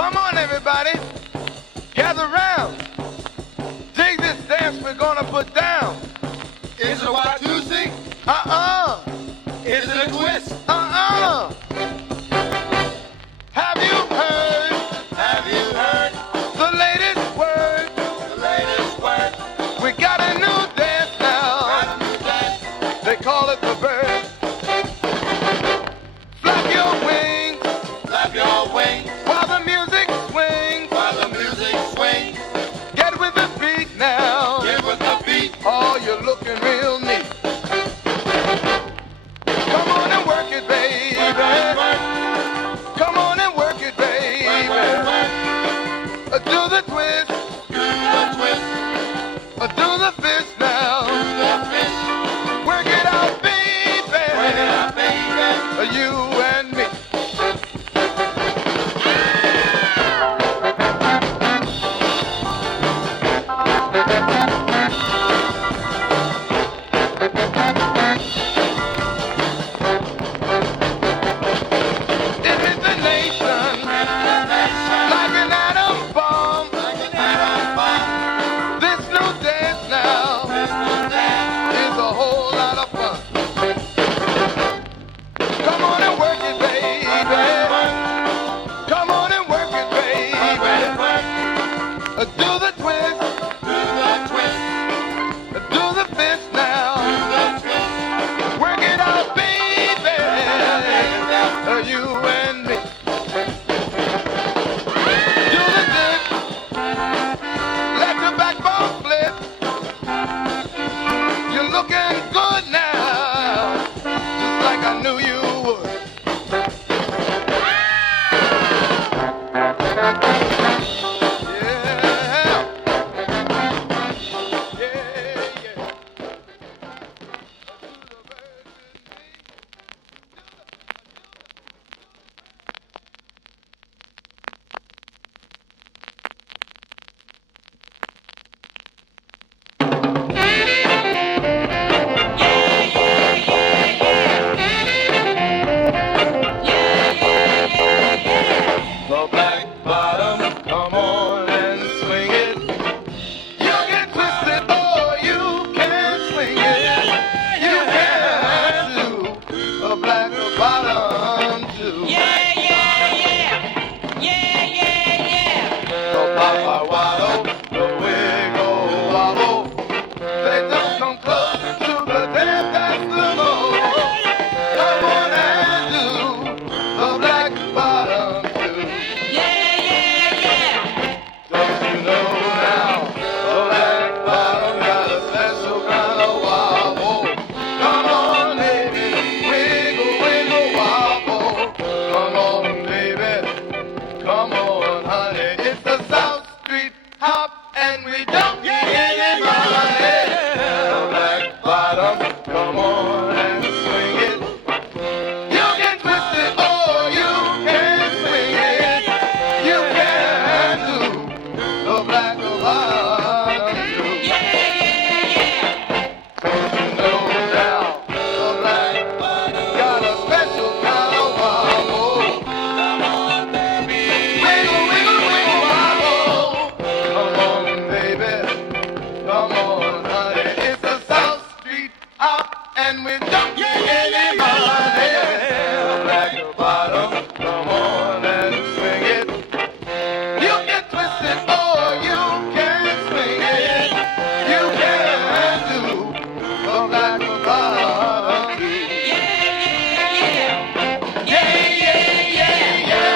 Come on, everybody. Gather round. Dig this dance we're gonna put down. Is it a Y2C? Is it a twist? Have you heard? Have you heard The latest word. the latest word? We got a new dance now. They call it the bird. Flap your wings Flap your wings while the music swings. while the music swings. Get with the beat now. Get with the beat. Oh, you're looking real neat. Come on and work it, baby. Come on and work it, baby. Do the twist. Do the twist. Do the fist now. The fish. Work it out, baby. Work it out, baby. You and me. It hit the nation like an atom bomb. Like an atom bomb. This new dance now is a whole lot of fun. Come on and work it, baby. Come on and work it, baby. Do the twist, Do the twist. do the fist now. The twist. Work it out, baby. You and me. Do the dip. Let the backbone flip. You're looking good now, just like I knew you would. Yeah. Yeah, yeah. The black bottom, come on and swing it. You can twist it or you can swing it. You can do a black bottom too. The papa waddle, the wiggle wobble. They just come close to the dance that's the most. Come on and do the black bottom too. Don't you know now? The black bottom got a special kind of wobble. Come on, baby, wiggle, wiggle, wobble. Come on, baby, come on, honey. It's the South Street hop, and we don't get any money. The black bottom, come on and swing it. You can twist it or you can swing it. You can do the black bottom too. Don't you know now? The black bottom got a special kind of wobble. Come on, baby. Wiggle, wiggle, wiggle, wobble. Come on, baby. Come on, honey. It's the South Street hop, and we don't get any money. The black bottom, come on and swing it. You can twist it or you can swing it. You can do the black bottom. Yeah, yeah, yeah, yeah.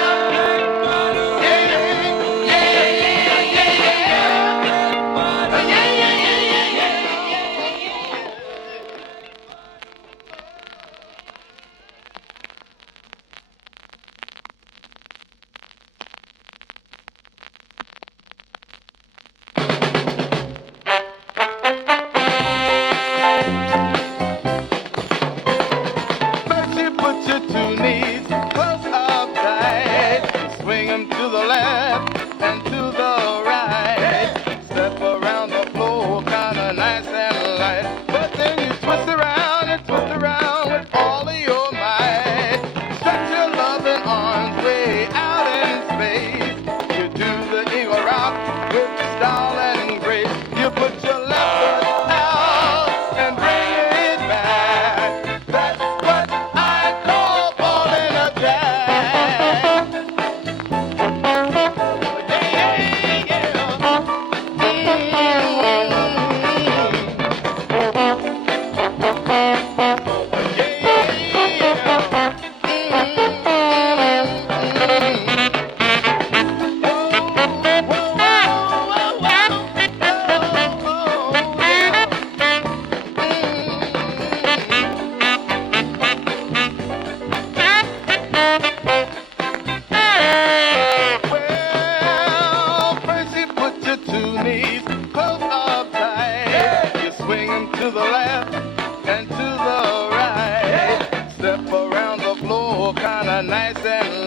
First you put your two knees close up tight. Swing 'em to the left and to the right. Step around the floor kinda nice and light. But then you twist around and twist around with all of your might. Stretch your loving arms way out in space.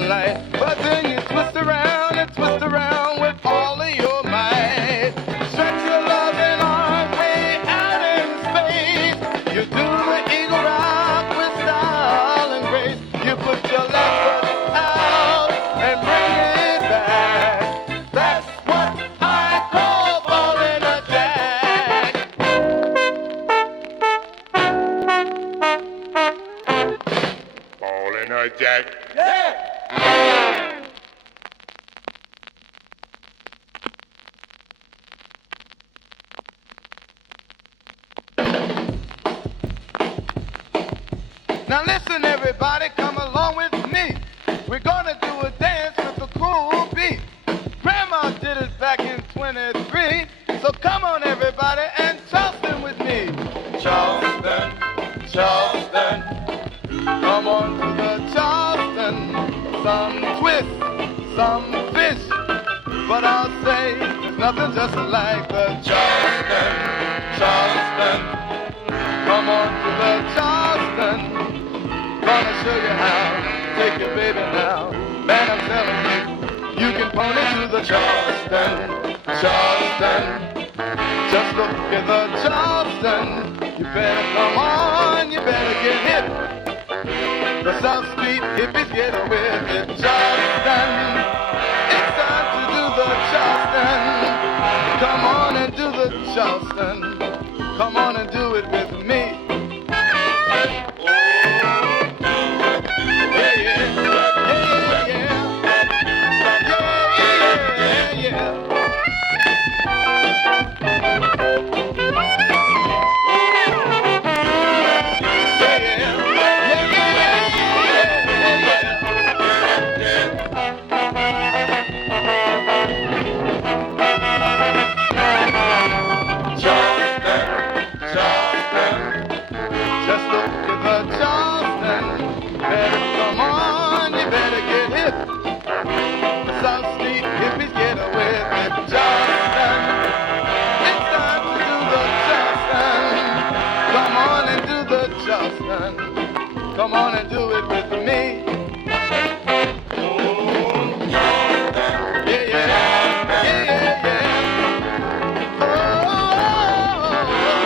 light. But then you twist around and twist around with all of your might. Stretch your loving arms way out in space. You do the eagle rock with style and grace. You put your left foot out and bring it back. That's what I call ballin' a jack. Ballin' a jack. Now listen everybody, come along with me. We're gonna do a dance with a cool beat. Grandma did it back in 23. So come on everybody and Charleston with me. Charleston, Charleston. Come on to the Charleston. Some twist, some fish. But I'll say there's nothing just like the Charleston, Charleston. Come on to the Charleston. Gonna show you how. Take your baby now. Man, I'm telling you, you can pony to the Charleston, Charleston. Just look at the Charleston. You better come on, you better get hip. The South Street hippies get with it. Charleston, it's time to do the Charleston. Come on and do the Charleston. Come on and do it with me. Come on and do it with me. Yeah, yeah, yeah, yeah, yeah. Oh,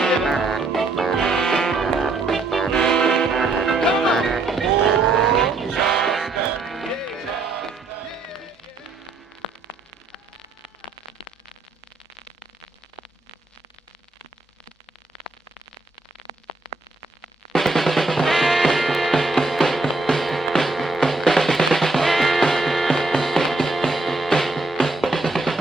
yeah. Come on.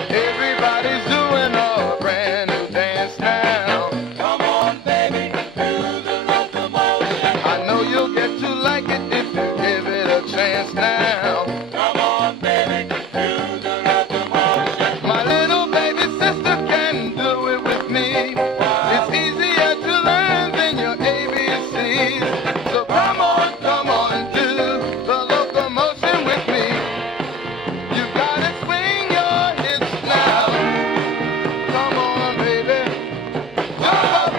Everybody's doing a brand new dance now. Come on, baby, do the locomotion. I know you'll get to like it if you give it a chance now. Come on, baby, do the locomotion. My little baby sister can do it with me. It's easier to learn than your ABCs. So come on, do the locomotion with me. You gotta swing your hips now. Come on, baby. Jump up,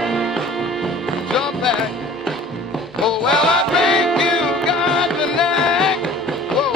jump back. Oh, well, I think you got the knack. Whoa,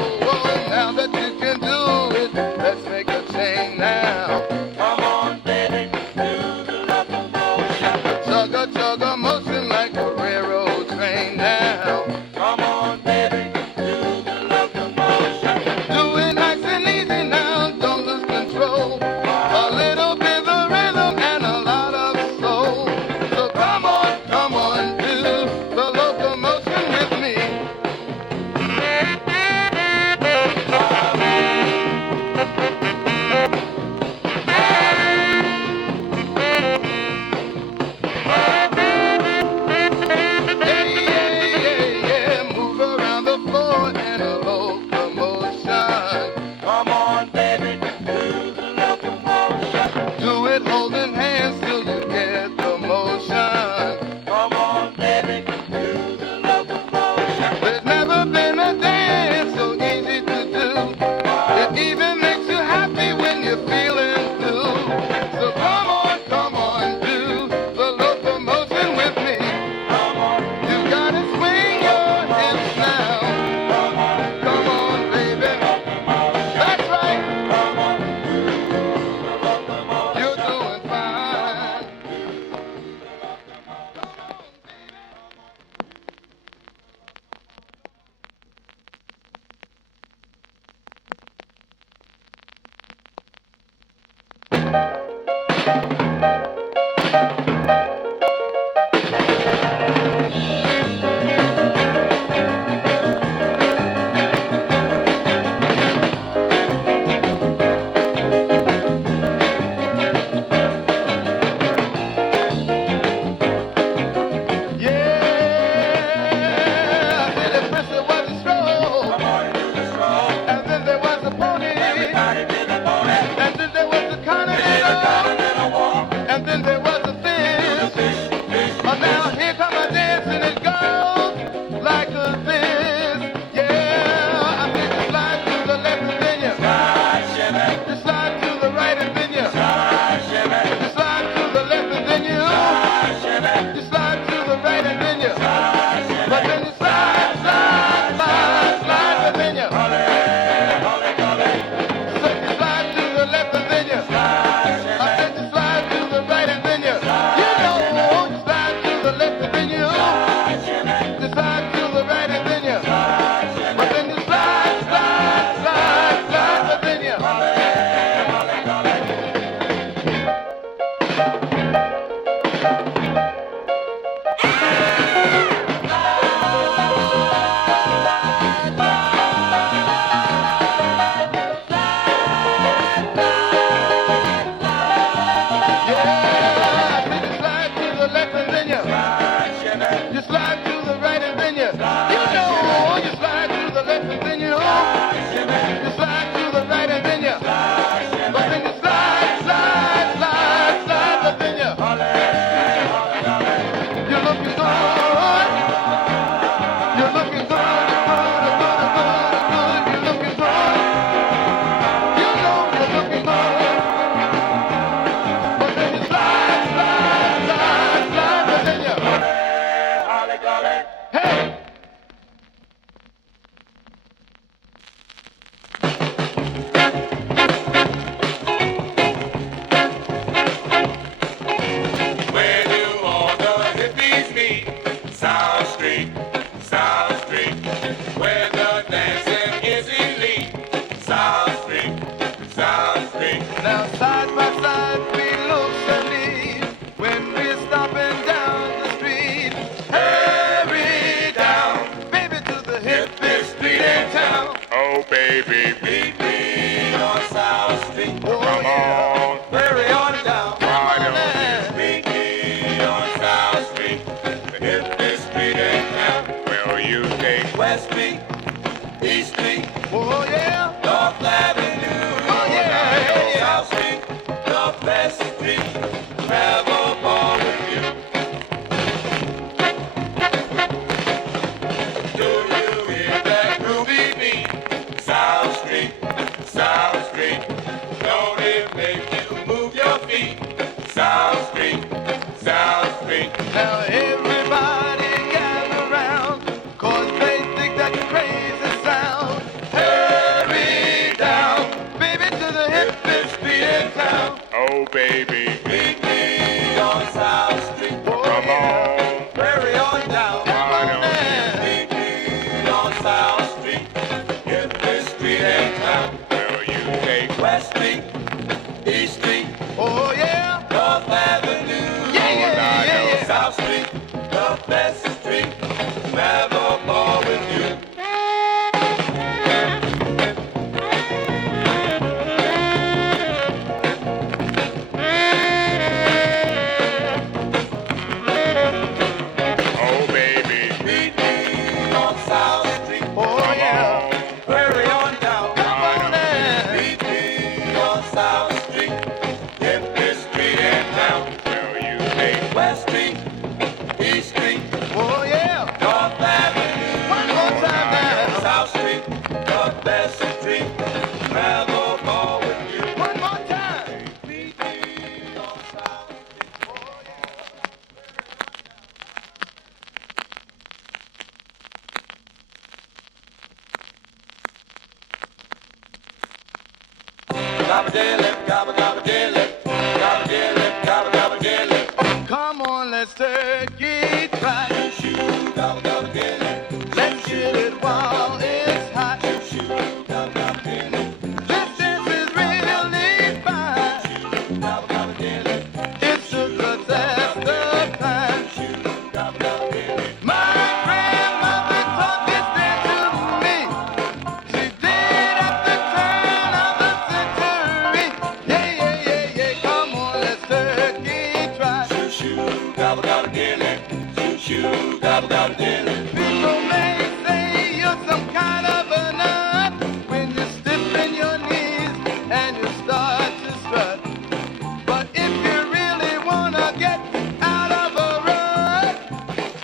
baby. Meet me on South Street. Come on. Hurry on down. Why don't you? Meet me on South Street. If this street ain't town, Will you take? West Street, East Street, Oh yeah. North Avenue. Oh, yeah. South Street, North West Street. Travel ball with you. Do you hear that groovy beat? South Street, South Street. Don't it make you move your feet? South Street, South Street. Now everybody gather round, 'cause they think that crazy sound. Hurry down, baby, to the hippest street in town. Oh, baby. Meet me on South Street. Come on. Hurry on down. Why don't you? Meet me on South Street. If this street ain't town, Will you take? West Street, East Street, Oh yeah. North Avenue. Yeah. South Street, the best street. Never more with you. Oh, baby. Meet me on South Street. Oh yeah. Hurry on down. Come on in. Meet me on South Street. If this street ain't town, Will you take? West Street, East Street, Oh yeah. North Avenue. One more time now. South Street, the best street. Never more with you. One more time. Meet me on South Street. Gabba-dee-lip, gabba-gabba-dee-lip, gabba-dee-lip, gabba-gabba-dee-lip. Come on, let's take it back. Shoo, gabba-gabba-dee-lip, Let's hit it while it's hot. shoo, gabba-gabba-dee-lip, This dance is really fine. gabba-gabba-dee-lip, It's a good test of time. shoo, gabba-gabba-dee-lip. My grandmother taught this dance to me. She did at the turn of the century. Yeah. Come on, let's take it right. Shoo, gabba-gabba-dee-lip, shoo, gabba-gabba-dee-lip. People may say you're some kind of a nut when you stiffen your knees and you start to strut. But if you really wanna get out of a rut,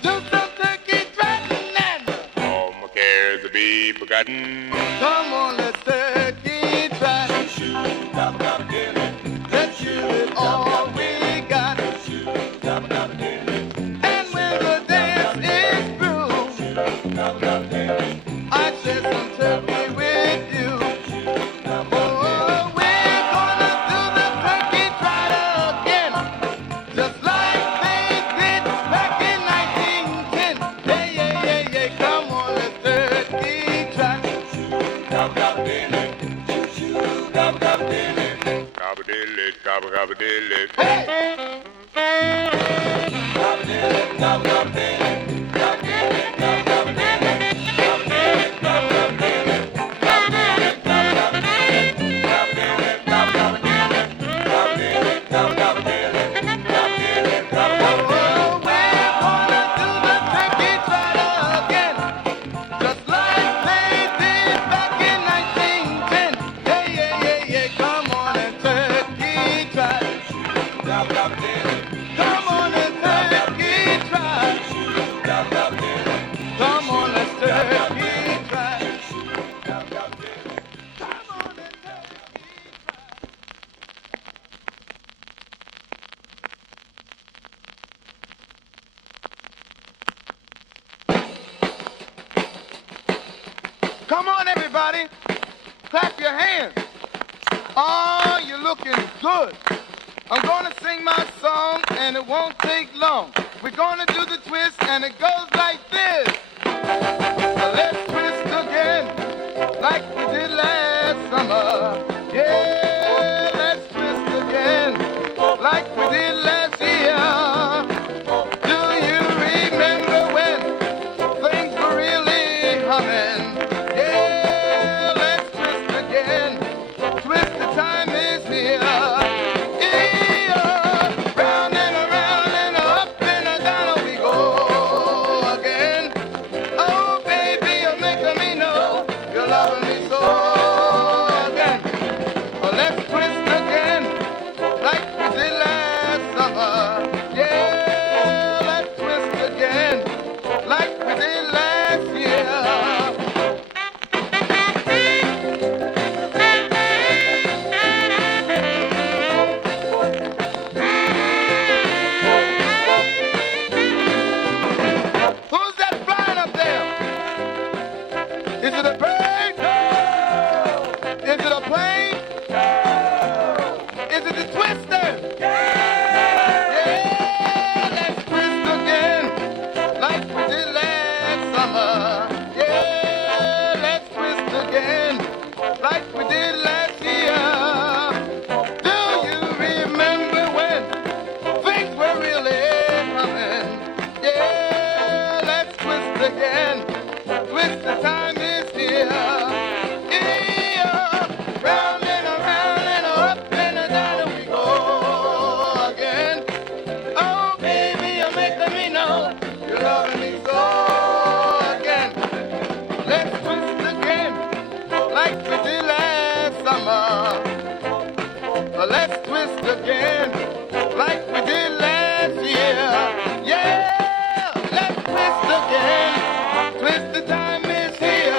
do some turkey trotting and All my cares will be forgotten. come on, let's take it right. Shoo, gabba-gabba-dee-lip, Let's give it all we got. shoo, gabba-gabba-dee-lip, And when the dance is through, gabba-gabba-dee-lip, I share some turkey with you. Oh, we're gonna do the turkey trot again, just like they did back in 1910. Yeah. Come on, let's turkey trot. gabba-gabba-dee-lip, shoo, gabba-gabba-dee-lip. Gabba-dee-lip, gabba-gabba-dee-lip. Hey! Gabba-dee-lip, gabba-gabba-dee-lip, gabba-dee-lip, gabba-gabba-dee-lip, gabba-dee-lip, gabba-gabba-dee-lip, gabba-dee-lip, gabba-gabba-dee-lip, gabba-dee-lip, gabba-gabba-dee-lip, gabba-dee-lip, gabba-gabba-dee-lip, gabba-dee-lip, gabba-gabba-dee-lip. Oh, we're gonna do the turkey trot again, just like they did back in 1910. Yeah. Come on and turkey trot. Gabba-gabba-dee-lip, Come on and turkey trot. gabba-gabba-dee-lip, Come on, let's turkey trot. gabba-gabba-dee-lip. Come on and turkey trot. Come on, everybody. Clap your hands. Oh, you're looking good. I'm gonna sing my song and it won't take long. We're gonna do the twist and it goes like this. Let's twist again like we did last summer. Yeah, let's twist again like we did last year. Do you remember when things were really humming? Yeah, let's twist like we did last summer. Let's twist again like we did last year. Yeah, let's twist again. Twist the time is here.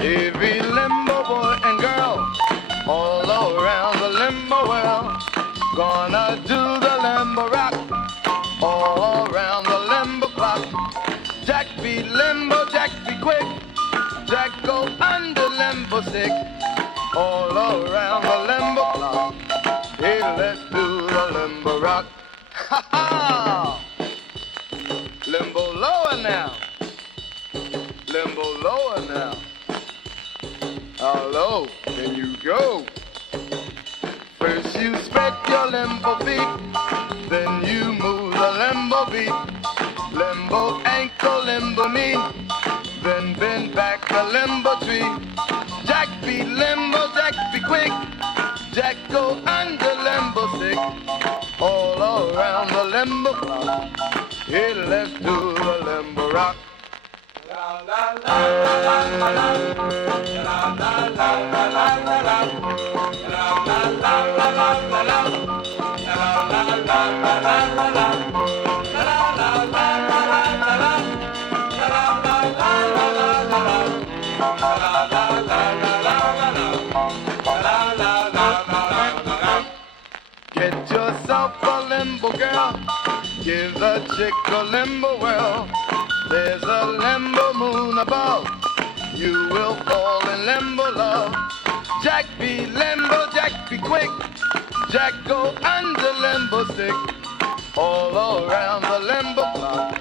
Every limbo boy and girl all around the limbo world gonna do the limbo rock all around the limbo clock. Jack be limbo, Jack be quick, Jack go under limbo sick all around the limbo clock. Hey, let's do the limbo rock. Ha ha! Limbo lower now. Limbo lower now. How low can you go? First you spread your limbo feet, then you move the limbo beat. Limbo ankle, limbo knee, then bend back the limbo tree. Jack be limbo, Jack be quick, Jack go under limbo sick, all around the limbo clock. Hey, let's do the limbo rock. Get yourself a limbo girl, give the chick a limbo whirl. There's a limbo moon above, you will fall in limbo love. Jack be limbo, Jack be quick, Jack go under limbo stick, all around the limbo clock.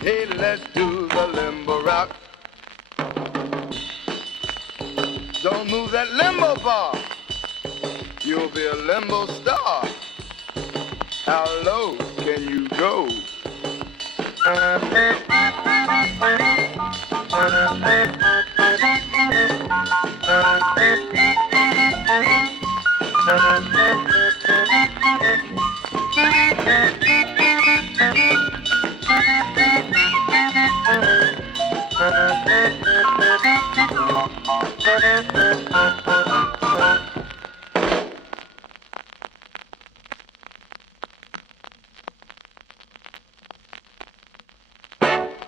Hey, let's do the limbo rock. Don't move that limbo bar, you'll be a limbo star. How low can you go?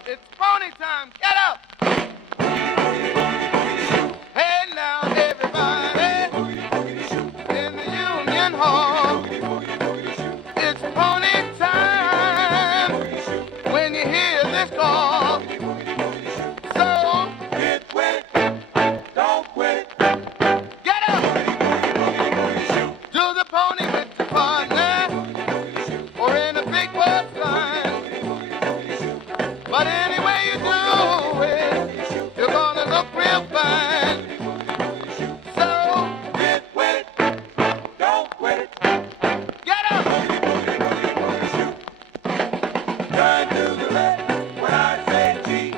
It's pony time, get up! Hey now everybody in the Union Hall. It's pony time when you hear this call. So Get wet, don't quit. get up! Do the pony with your partner or in a big bus line. But anyway you do it, you're gonna look real fine. So Get wet, don't quit. get up! Turn to the left when I say G.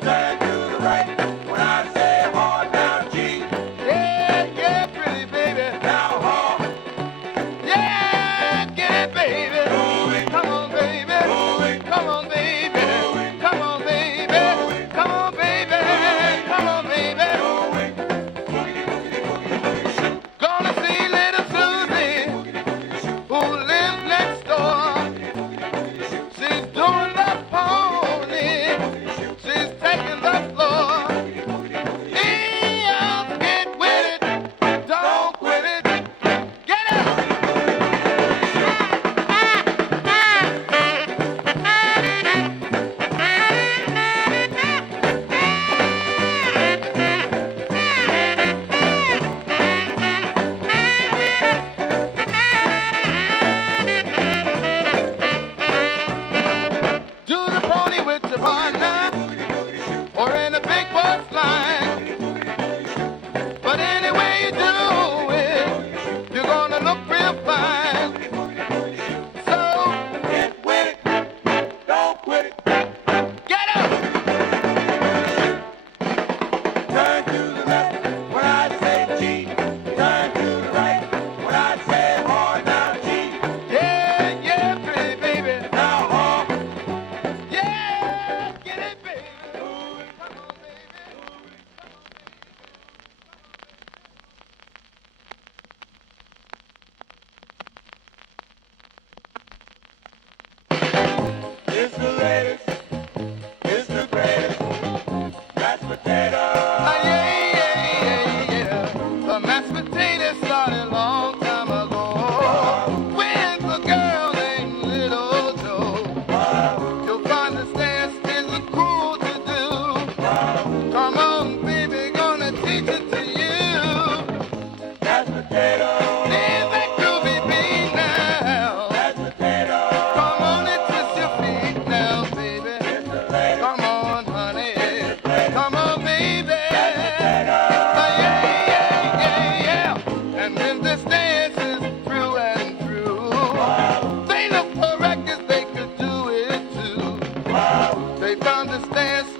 Turn to the right when I say hard down G. Yeah, yeah, pretty baby. Now hard, Yeah, get it, baby. move it, Come on, baby. move it, Come on, baby. Come on, baby. Come on, baby. Come on, baby. move it. Gonna see little Susie, who lives next door. She's doing the pony. She's taking the floor. Yeah, get with it. Don't quit it. Get up! Do the pony with your partner or in a big bus line. But anyway you do it, you're gonna look real fine. So Get with it, don't quit it. this dance.